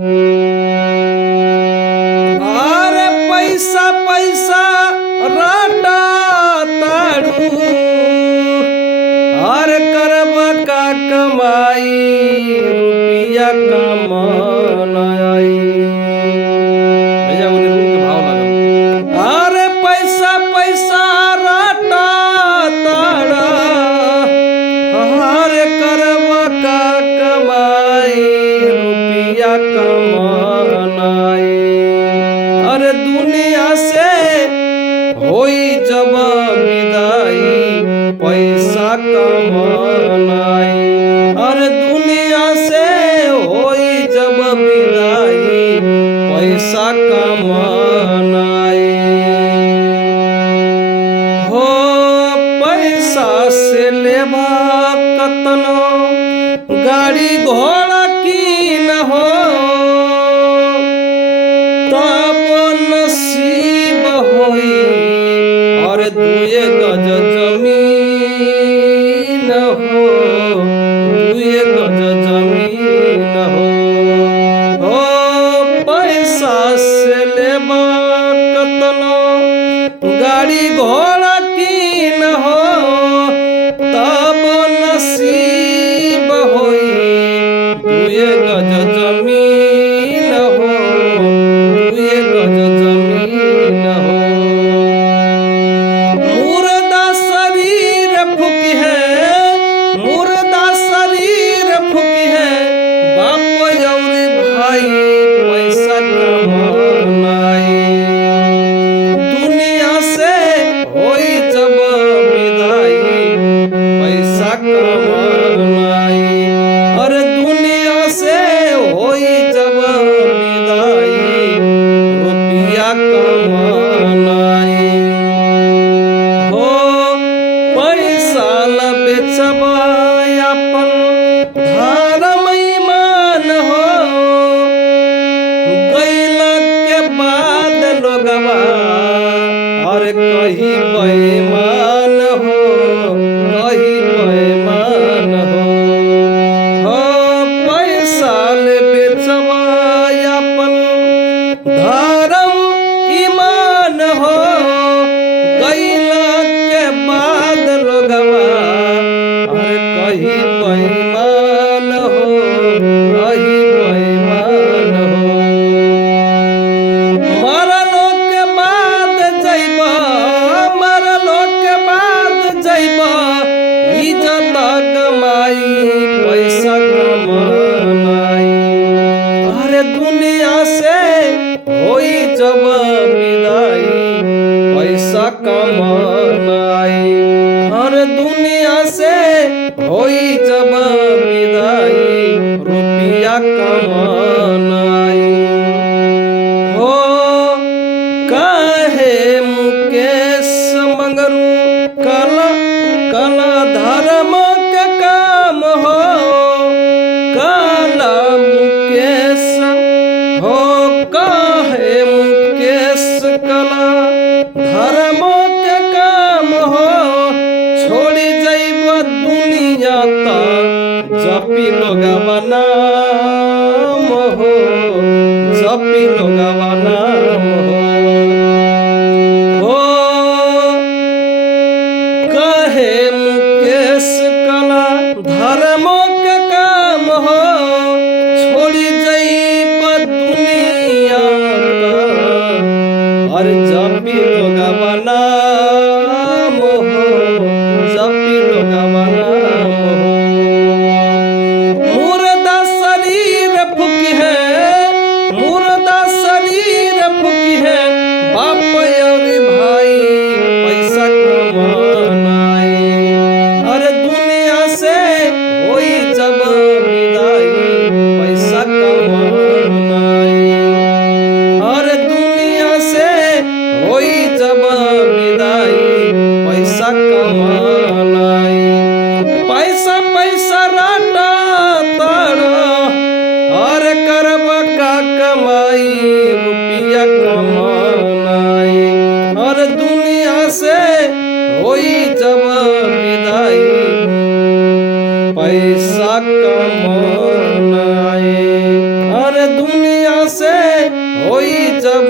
अरे पैसा पैसा राटा ताड़ू अरे करब का कमाई रुपया कमाई। भैया वो निरुन के भाव लागल। अरे पैसा पैसा राटा ताड़ा अरे करब का कमाई रुपया कमाई। अरे दुनिया से होई जब विदाई पैसा कमाई। अरे दुनिया से होई जब विदाई पैसा कमाई। हो पैसा से लेबा कतनो गाड़ी घोड़ा की न हो तब नसीब होई और दुए गज जमीन हो दुए गज जमीन हो पैसा से लेबा कतनो गाड़ी घोड़ा की न हो तब नसीब होई दुए गज जमीन हो दुए गज जमीन हो। मुर्दा शरीर फूकी है मुर्दा शरीर फूकी है बाप और भाई पैसा कमाई। दुनिया से होई जब विदाई पैसा कमाई। अरे दुनिया से होई जब विदाई रुपया कमाई। हो पैसा ला बेचबा अपन धर्म ईमान हो गैला के बाद लोगवा अरे कहीं बेईमान हो कहीं बेईमान हो पैसा ले बेचबा अपन धर्म ईमान हो गैला के बाद लोगवा अरे कहीं बेईमान हो कहीं बेईमान हो। मरलो के बाद जइबा मरलो के बाद जइबा इज्जत कमाई पैसा कमाई। अरे दुनिया से होई जब विदाई पैसा कमाई। अरे दुनिया से होई जब विदाई रुपया कमाई। हो काहे मुकेश मंगरू कला कला धर्म के काम हो काला मुकेश हो काहे मुकेश कला धर्म के काम हो छोड़ी जाइब दुनिया ता जपी लोगवा नाम हो जपी लोगवा नाम हो कहे मुकेश कला धर्म के काम हो छोड़ी जाइब दुनिया ता और जपी लोगवा नाम हो जपी लोगवा नाम हो। मुर्दा शरीर फूकी है मुर्दा शरीर दुनिया से होई जब